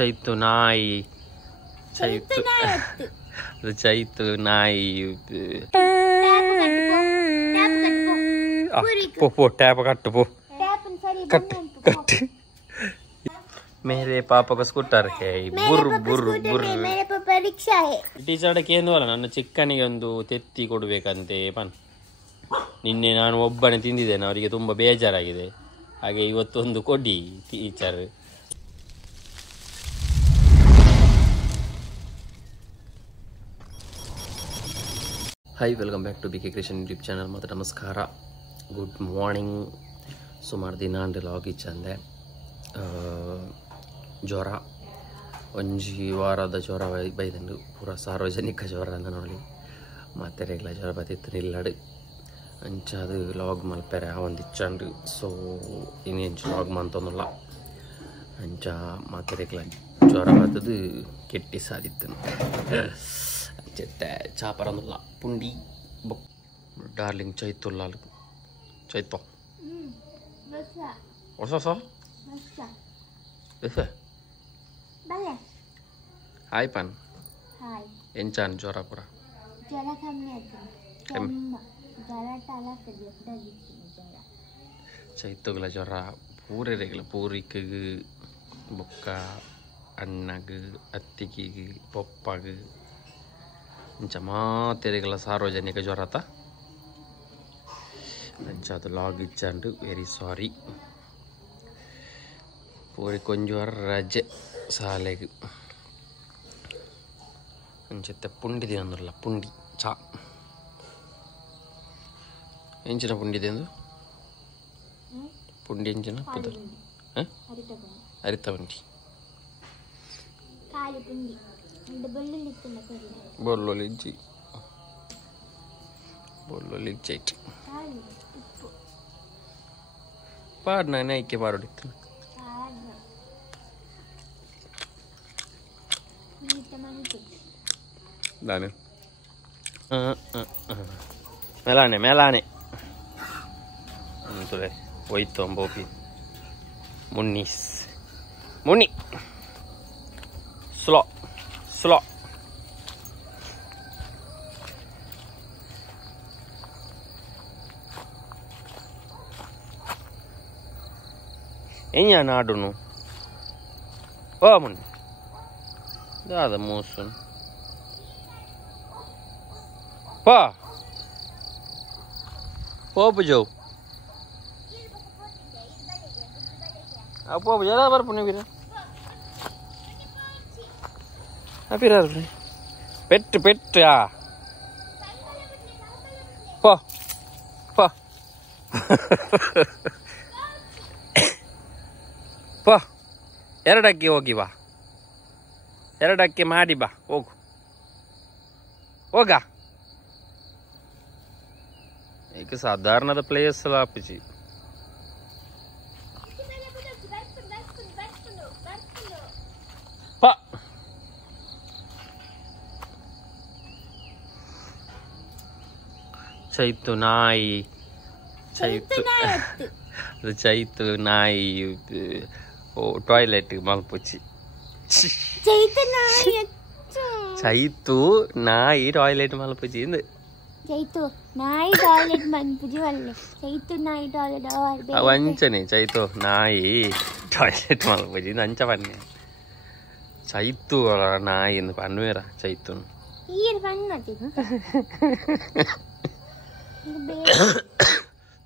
ಚೈತು ನಾಯಿ ಚೈತು ಅದು ಚೈತು ನಾಯಿ ಪೋ ಟ್ಯಾಪ್ ಕಟ್ಟು ಪೋ ಕಟ್ ಕಟ್ मेरे पापा को स्कूटर है बुर बुर बुर मेरे पापा रिक्शा है ಟೀಚರ್ ಏನು ಅಲ್ಲ ನನ್ನ ಚಿಕ್ಕನಿಗೆ ಒಂದು ತೆತ್ತಿ ಕೊಡಬೇಕಂತೆ ಪನ್ ನಿನ್ನೆ ನಾನು ಒಬ್ಬನೇ ತಿಂದಿದ್ದೇನೆ ಅವರಿಗೆ ತುಂಬ ಬೇಜಾರಾಗಿದೆ ಹಾಗೆ ಇವತ್ತೊಂದು ಕೊಡಿ teacher hi welcome back to BK creation YouTube channel ಮತ್ತು ನಮಸ್ಕಾರ ಗುಡ್ ಮಾರ್ನಿಂಗ್ ಸುಮಾರು ದಿನ ಅಂದರೆ ಲಾಗಿ ಚಂದೆ ಜ್ವರ ಒಂಜಿ ವಾರದ ಜ್ವರ ಬೈದಂಡು ಪೂರ ಸಾರ್ವಜನಿಕ ಜ್ವರ ಅಂತ ನೋಡಿ ಮತ್ತೆ ರೇಗ್ಲ ಜ್ವರ ಬತ್ತಿತ್ತು ನಿಲ್ಲಡು ಅಂಚದು ಲಾಗ್ ಮಲ್ಪೆರೆ ಒಂದು ಇಚ್ಚಂಡು ಸೊ ಇನ್ನೇನು ಲಾಗ್ ಮಂತೊಂದಿಲ್ಲ ಅಂಚ ಮತ್ತೆ ರೇಗ್ಲ ಜ್ವರ ಬತ್ತದು ಕೆಟ್ಟಿ ಸಾದಿತ್ತು ಅಂಚೆತ್ತೆ ಚಾಪರಂದಿಲ್ಲ ಪುಂಡಿ ಬೊಕ್ ಡಾರ್ಲಿಂಗ್ ಚೈತುಲ್ಲಾಲು ಚೈತೋ ಹೊಸ ಹೊಸ ಹಾಯ್ ಪನ್ हाय ಎಂಚಾನ್ ಜ್ವರ ಪೂರ ಜ್ವರ ಕಮ್ಮಿ ಆಯ್ತು ಜ್ವರ ತಲ ಜ್ವರ ಚೈತುಗಳ ಜ್ವರ ಪೂರೆ ರೇಗಲ ಪೂರಿಕೆ ಬೊಕ್ಕ ಅಣ್ಣಗೆ ಅತ್ತಿಗೆ ಪಪ್ಪಗೆ ಇಂಚ ಮಾತೆರೆಗಳ ಸಾರ್ವಜನಿಕ ಜ್ವರ ತ ಅಂಚದು ಲಾಗ್ ಇಚ್ಚಂಡು ವೆರಿ ಸಾರಿ ಪೂರಿ ಕೊಂಜುವಾರ ರಜೆ ಶಾಲೆಗೆ ಅಂಚತ್ತೆ ಪುಂಡಿ ತಿನ್ನಲ್ಲ ಪುಂಡಿ ಚಾ ಎಂಚಿನ ಪುಂಡಿ ತಿಂದು ಪುಂಡಿ ಎಂಚಿನ ಪುದ ಅರಿತ ಪುಂಡಿ ಬೊಲ್ಲೊಲಿ ಇಜ್ಜಿ ಬೊಲ್ಲೊಲಿ ಇಜ್ಜೈಟ್ ಪಾಡ್ ನಾನು ಐಕೆ ಪಾಡೋಡಿತ್ತು Dane. Melane, melane. Antule, oito ambopi. Munis. Muni. Slow. Slow. Enya nadunu. Oh, muni. Dada musun. पा पोप जाओ आप पोप ज़्यादा बार पुणे भी ना फिर पेट पेट आ पा पा पा ಎರಡಕ್ಕೆ ಹೋಗಿ ಬಾ ಎರಡಕ್ಕೆ ಮಾಡಿ ಬಾ ಹೋಗು ಹೋಗ एक साधारण प्लेस लापची चैतु नाई चैतु चैतु नाई टॉयलेट मल्पुची चैतु नाई टॉयलेट मल्पुची चैतु नाई टॉयलेट मनपुजी वाले चैतु नाई टॉयलेट और ವಂಚನೆ ಚೈತು ನಾಯಿ ಟಾಯ್ಲೆಟ್ ಮಲ್ಪುಜಿ ನಂಚ ಪನ್ನೆ ಚೈತು ನಾಯಿ ಎಂದು ಪನ್ವೇರ ಚೈತು ಈರ್ ಪನ್ನತಿ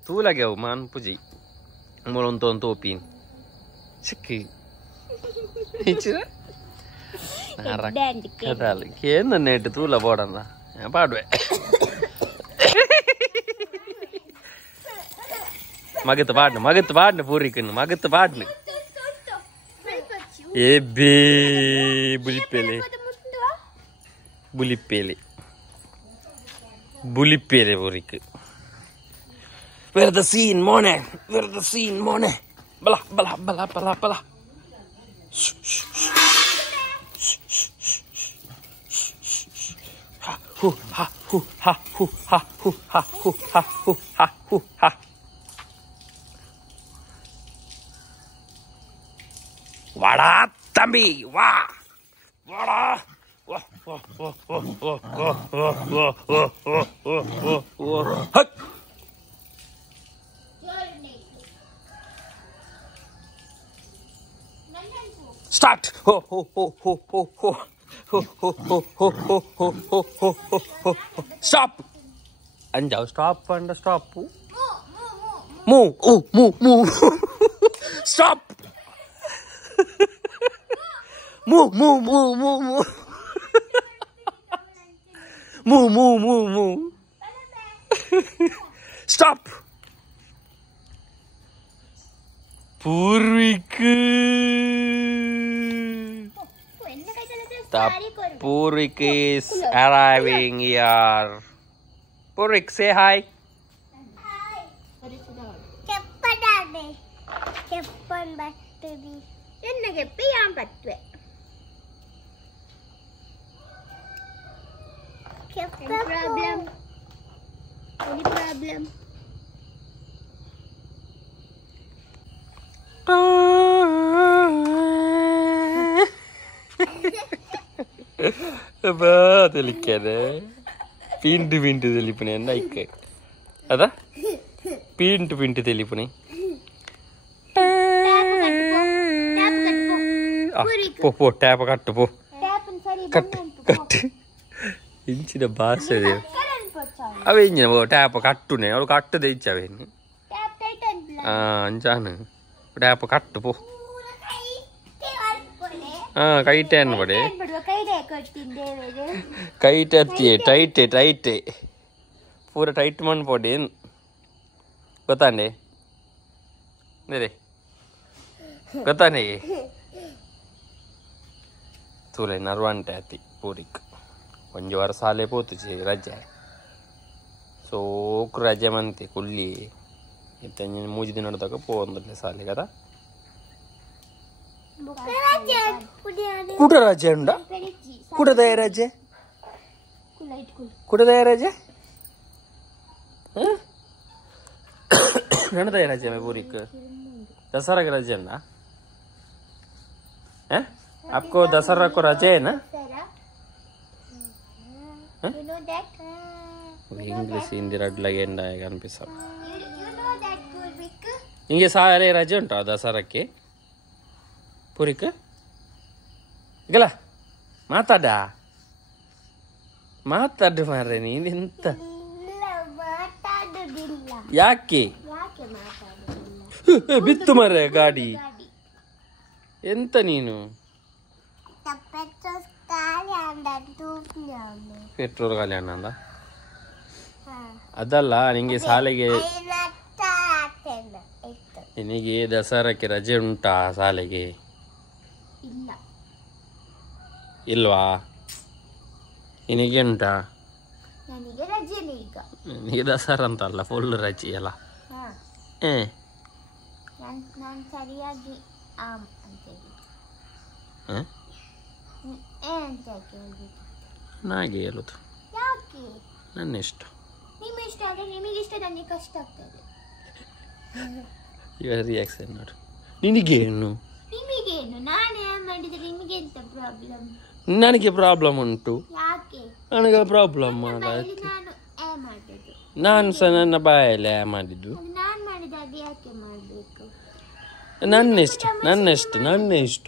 ತೂಲಗೆ ಅವು ಮನ್ಪುಜಿ ಮೂಲೊಂದು ತೋಪಿನ್ ಚಿಕ್ಕಿ ಇಚ್ಚಿರ ಕದಾಲಿ ಕೇಂದ್ರ ನೆಟ್ಟು ತೂಲ ಬೋಡಂದ ಪಾಡ್ವೆ ಮಗತ್ ಪಾಡ್ನ ಪೂರಿಕನ್ನು ಮಗತ್ ಪಾಡ್ನ ಏ ಬೇ ಬುಲಿಪೇಲೆ ಪೂರಿಕ್ Where the scene mone bala bala bala bala bala hu ha hu ha hu ha hu ha hu ha hu ha hu ha ವಡಾತ್ತ தம்பி வா வாடா வா வா வா வா வா வா வா வா வா வா வா ஹக் ஸ்டார்ட் ஹோ ஹோ ஹோ ஹோ ஹோ ஹோ ஹோ ஹோ ஹோ ஹோ ஹோ ஹோ ஹோ ஹோ ஹோ ஸ்டாப் அஞ்சாவது ஸ்டாப் பண்ண ஸ்டாப் மூவ் ஓ move move stop move move move move move move move move move stop பூர்விக்கு Purvik is arriving here. Purvik, say hi. Hi. Cheppadane. Cheppan battadi. Enna keppi yam pattuve. Any problem? Any problem? apa telikane pintu pintu telipune naik ada pintu pintu telipune po po tap kattu po kattu inchida baas ede ave injina po tap kattu ne alu kattu deicha venni Tap tighten anjana tap kattu po kaitan pade kaitatti tight pura tight man podin gotane nere gotane tule narwante ati purik konja varasale potuche raja so raja mante kulli itanya muuji dinadu taka povandle sale kada kuda raja unda kuda daya raja kuda daya raja nana daya raja me purik dasara ka raja na आपको दशहरा को रजा है ना You know that? English Hindi रड लगेंड आएगा अनिपिस्ता You know that Purvik? इंगे सारे रजा उंटा दशहरा के पुरिक गला माताडा माताड मारे नी इंत ಇಲ್ಲ ಮಾತಾಡುವುದಿಲ್ಲ ಯಾಕೆ ಯಾಕೆ ಮಾತಾಡುವುದಿಲ್ಲ ಬಿತ್ತು ಮರೆ ಗಾಡಿ ಎಂತ ನೀನು ಪೆಟ್ರೋಲ್ ಖಾಲಿ ಅಂದದ್ದು ಪೆಟ್ರೋಲ್ ಖಾಲಿ ಅಣ್ಣ ಅದಲ್ಲ ನಿಂಗೆ ಶಾಲೆಗೆ ನಿನಗೆ ದಸರಾಕ್ಕೆ ರಜೆ ಉಂಟಾ ಶಾಲೆಗೆ ಇಲ್ಲ ಇಲ್ವಾ ನಿನಗೆ ಉಂಟಾ ನನಗೆ ರಜೆ ಈಗ ನಿನಗೆ ದಸರಾ ಅಂತಲ್ಲ ಫುಲ್ ರಜೆ ಅಲ್ಲ ನಾನು ಸರಿಯಾಗಿ ಅಂತೇಳಿ ಅಂತ ಕೇಳ್ಬೇಕು ನಾಗೆ ಹೇಳುದು ಯಾಕೆ ನನ್ನ ಇಷ್ಟ ನಿಮ್ಮ ಇಷ್ಟ ಆದರೆ ನಿಮಗೆ ಇಷ್ಟ ನನಗೆ ಕಷ್ಟ ಆಗ್ತದೆ ಇವಾಗ ರಿಯಾಕ್ಷನ್ ನೋಡು ನಿನಗೇನು ನಿಮಗೇನು ನಾನು ಮಾಡಿದರೆ ನಿಮಗೆ ಎಂತ ಪ್ರಾಬ್ಲಮ್ ನನಗೆ ಪ್ರಾಬ್ಲಮ್ ಉಂಟು ಯಾಕೆ ನನಗೆ ಪ್ರಾಬ್ಲಮ್ ನಾನು ಮಾಡಿದ್ದು ನಾನು ಸಹ ನನ್ನ ಬಾಯಲ್ಲಿ ಮಾಡಿದ್ದು ನಾನು ಮಾಡಿದಾಗ ಯಾಕೆ ಮಾಡಬೇಕು ನನ್ನ ಇಷ್ಟ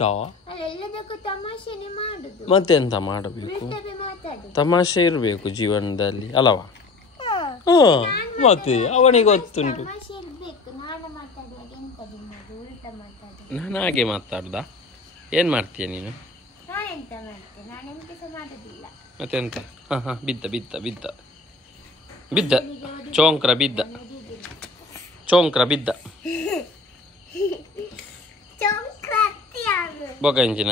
ಎಲ್ಲದಕ್ಕೂ ತಮಾಷೆನೆ ಮಾಡುದು ಮತ್ತೆಂತ ಮಾಡಬೇಕು ಮಾತಾಡು ತಮಾಷೆ ಇರಬೇಕು ಜೀವನದಲ್ಲಿ ಅಲ್ಲವಾ ಮತ್ತೆ ಅವನಿಗೆ ಗೊತ್ತುಂಟು ತಮಾಷೆ ಇರ್ಬೇಕು ನಾನು ಮಾತಾಡುವಾಗ ಎಂತ ನಿಮ್ಮದು ಉಲ್ಟ ಮಾತಾಡು ನಾನು ಹಾಗೆ ಮಾತಾಡ್ದ ಏನ್ ಮಾಡ್ತೀಯ ನೀನು ನಾನೆಂತ ಮಾಡ್ತೇನೆ ನಾನು ಎಂತ ಸಹ ಮಾಡೋದಿಲ್ಲ ಮತ್ತೆಂತ ಬಿದ್ದ ಚೋಂಕ್ರ ಬಿದ್ದ బొకంచిన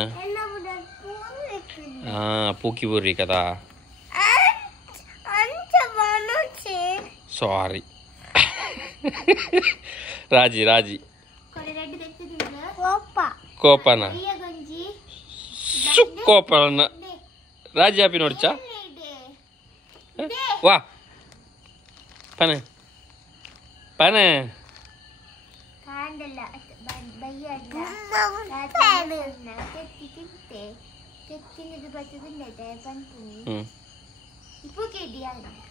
పూకి బుర్రి కదా సారీ రాజీ కోపన కోపన రాజీ ఆపి ನೋಡ್ಚಾ వా పనే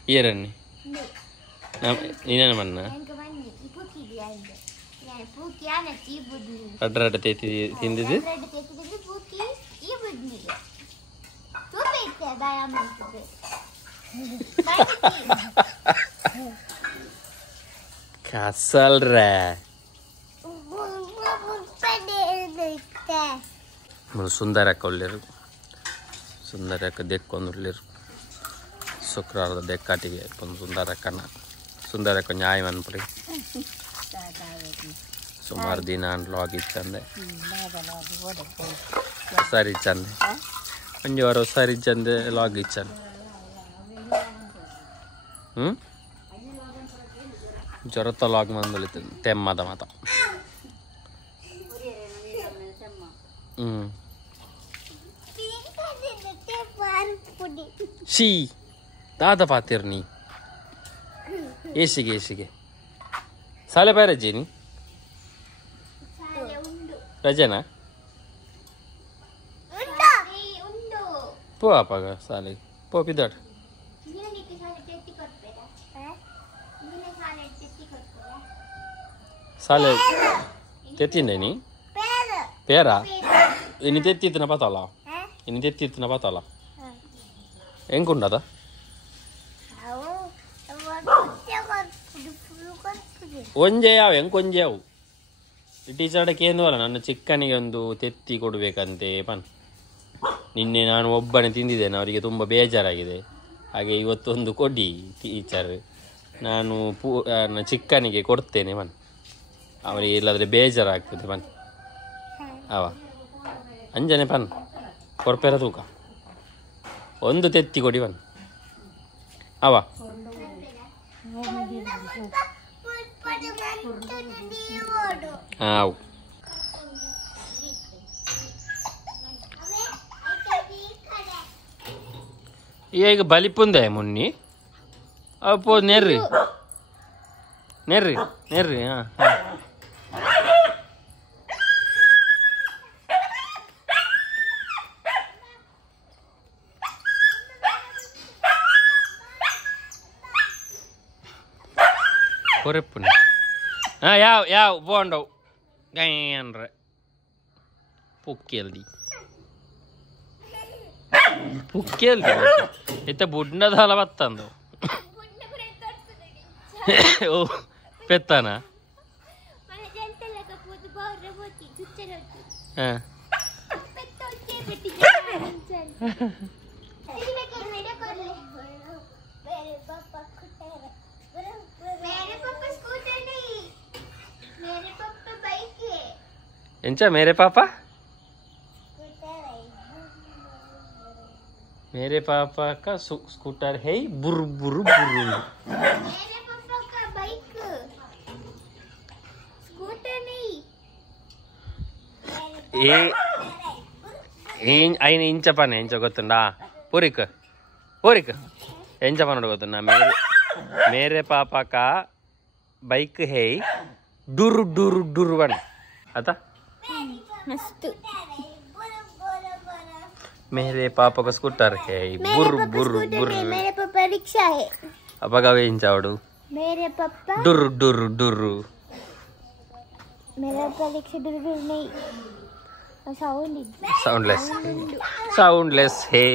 ఏరన్ని నేనేమన్నా అడ్రడ్డ తెత్తి తిందిది కసల్రా మన ಸುಂದರಕ್ಕ ಒಳ್ಳೆರು ಸುಂದರಕ್ಕ ದೆಕ್ಕೊಂದು ಒಳ್ಳೆರು ಶುಕ್ರವಾರದ ದೆಕ್ಕಾಟಿಗೆ ಒಂದು ಸುಂದರಕ್ಕ ನ್ಯಾಯ ಅನ್ಪಡಿ ಸುಮಾರು ದಿನ ಲಾಗ್ ಇಚ್ಚಂದೆ ಸರಿ ಇಚ್ಚಂದೆ ಒಂಜಿ ವಾರ ಸರಿ ಇಚ್ಚಂದೆ ಲಾಗ್ ಇಚ್ಚಂದೆ ಜ್ವರತ ಲಾಗ್ ಮಂದೊಲಿತು ತೆಮ್ಮದ ಮಾತ ಶೀ ದಾದ ಪಾತಿರ್ನಿ ಏಸಿಗೆ ಸಾಲೆ ಬಾಯ್ ರಜೇನಿ ರಜೆನಾ ಪೋ ಅಪ್ಪಾಗ ಸಾಲೆ ಪೋ ಪಿದ್ದಾಡ್ ಸಾಲೆ ತೆತ್ತಿಂದೇನಿ పేరా ఇన్ని తెత్తిన పతాలా ఎంకుండదా ಒಂಜೆಯಾವು ಎಂಕೊಂಜೆಯಾವು ಟೀಚರ್ಡಕ್ಕೆ ಏನು ಅಲ್ಲ ನನ್ನ ಚಿಕ್ಕನಿಗೆ ಒಂದು ತೆತ್ತಿ ಕೊಡಬೇಕಂತೆ ನಿನ್ನೆ ನಾನು ಒಬ್ಬನೇ ತಿಂದಿದ್ದೇನೆ ಅವರಿಗೆ ತುಂಬ ಬೇಜಾರಾಗಿದೆ ಹಾಗೆ ಇವತ್ತೊಂದು ಕೊಡಿ ಟೀಚರ್ ನಾನು ನನ್ನ ಚಿಕ್ಕನಿಗೆ ಕೊಡ್ತೇನೆ ಅವರಿಗೆ ಇಲ್ಲಾದರೆ ಬೇಜಾರಾಗ್ತದೆ ಅವ ಅಂಜನೆ ಕೊರ್ಪೆರ ತೂಕ ಒಂದು ತೆತ್ತಿ ಕೊಡಿ ಅವ ಆವು ಈಗ ಬಲಿಪುಂದೆ ಮುನ್ನಿ ಅಪ್ಪೋ ನೆರ್ರಿ ಹಾಂ ಕೊರೆಪ್ಪುನಿ ಯಾವ ಬೋಂಡವು ಗೈನ್ರೆ ಪುಕ್ಕೇಲ್ದಿ ಇತ್ತ ಬುಡ್ನದಾಲ ಬತ್ತಂದು ಓ ಪೆತ್ತಾನ ಎಂಚ ಮೇರೆ ಪಾಪ मेरे पापा का स्कूटर है बुर बुर बुर मेरे पापा का बाइक स्कूटर नहीं ఆయన ఇంచ పని ఎంచ ಗೊತ್ತುಂಡಾ ಪೂರಿಕ್ ಎಂಚ ಪನ್ನೋಡು ಗೊತ್ತುಂಡಾ ಮೇರೆ ಪಾಪಾ ಕಾ ಬೈಕ್ ಹೇ ಡುರ್ ಡುರ್ ಡುರ್ ಬನ್ ಆತ मस्त मेरे पापा का स्कूटर है बुर बुर बुर मेरे पापा रिक्शा है अबगा वेंचावडू मेरे पापा डुर डुर डुर मेरे पापा रिक्शा डुर डुर नहीं साउंडलेस है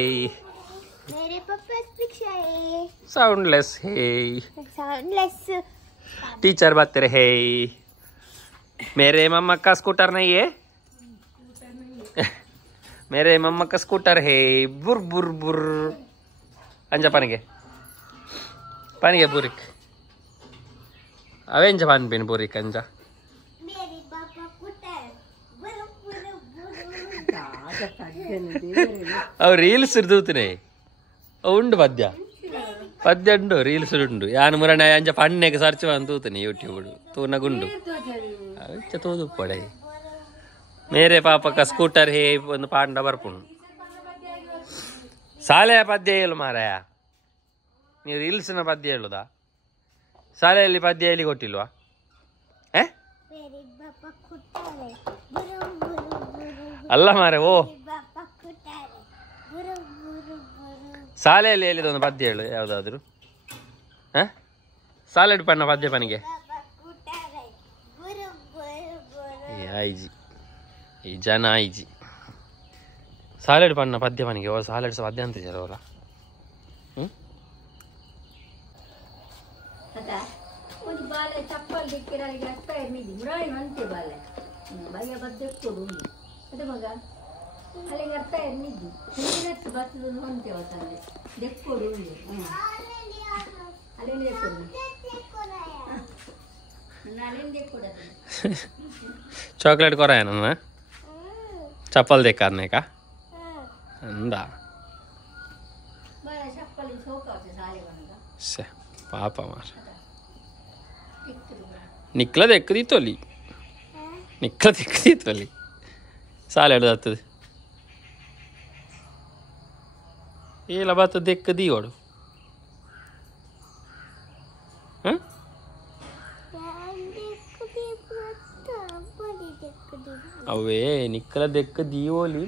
मेरे पापा रिक्शा है साउंडलेस टीचर बात रहे मेरे मम्मा का स्कूटर नहीं है मेरे मम्मा का स्कूटर है बुर बुर बुर अंजा पानी के बुरिक अवे अंजा पानी पेन बुरिक अंजा मेरे पापा स्कूटर बुर बुर अव रील्स इर्दूतने उंडु पद्य उंडु रील्स उंडु यान मुरने अंजा पन्ने के सर्च अंतूतने यूट्यूब तू नगुंडु अवे तोदु पड़े मेरे पापा का स्कूटर है ಒಂದು ಪಾಂಡ ಬರ್ಪುಣು ಶಾಲೆಯ ಪದ್ಯ ಹೇಳು ಮಾರಾಯ ನೀವು ರೀಲ್ಸ್ನ ಪದ್ಯ ಹೇಳುದಾ ಶಾಲೆಯಲ್ಲಿ ಪದ್ಯ ಹೇಳಿ ಕೊಟ್ಟಿಲ್ವಾ ಅಲ್ಲ ಮಾರೆ ಓ ಶಾಲೆಯಲ್ಲಿ ಹೇಳಿದ ಒಂದು ಪದ್ಯ ಹೇಳು ಯಾವುದಾದ್ರು. ಸಾಲೆಡ್ ಪಣ್ಣ ಪದ್ಯ ಪನಿಗೆ ಆಯ್ಜಿ ಈ ಜನ ಆಯ್ಜಿ ಸಾಲೆಡ್ ಪಣ್ಣ ಪದ್ಯ ಪನಿಗೆ ಓ ಸಾಲೆಡ್ ಪದ್ಯ ಅಂತ ಅವರ ಒಂದು ಬಾಲೆ ಚಪ್ಪಲ್ ದಿಕ್ಕಿರಾಗಿ ಅಷ್ಟ ಎಮ್ಮಿದ್ದಿ ಮುರಾಳಿ ಮಂತೆ ಬಾಲೆ ಬಯ್ಯ ಬದ್ದೆಕ್ಕೊಡು ಅದೇ ಮಗ ಅಲ್ಲಿಗೆ ಅರ್ಥ ಎಮ್ಮಿದ್ದಿ ನೀರತ್ತು ಬರ್ತದ ಹೊಂತೇವ ತಂದೆ ದೆಕ್ಕೊಡು ಅಲ್ಲಿಂದ ದೆಕ್ಕೊಡು ಅಲ್ಲಿಂದ ದೆಕ್ಕೊಡದು చాక్లెట్ కొరాయనన్నా చప్పలు తెక్కారనే కా అందా ಬಾಲೆ ಚಪ್ಪಲಿ ಸೋಕಾವತೆ ಸಾಲೆ ಬಂದ సే పాప మార్ నిక్కల దెక్కది తొలి నిక్కల దెక్కది తొలి సాలెడు దత్తది ఇలా బತ್ತ దెక్కది ఓడు అవే నిక్కల దెక్కది ఓలి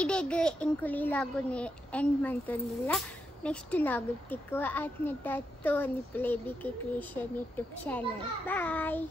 ಇದೀಗ ಇಂಕುಲಿ ಲಾಗುನೆ ಎಂಡ್ ಮಂತೊಂದಿಲ್ಲ ನೆಕ್ಸ್ಟ್ ಲಾಗು ತಿಕ್ಕು ಆತ್ನ ತೋ ಒಂದು ಪ್ಲೇ ಬಿ ಕ್ರಿಯೇಷನ್ ಯೂಟ್ಯೂಬ್ ಚಾನಲ್ ಬಾಯ್.